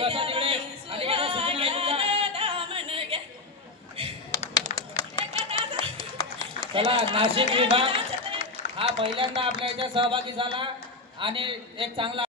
आदिवासा तिकडे आदिवासा सूचना ऐकून घ्या. चला नाशिक विभाग हा पहिल्यांदा आपल्या याच्यात सहभागी झाला आणि एक चांगला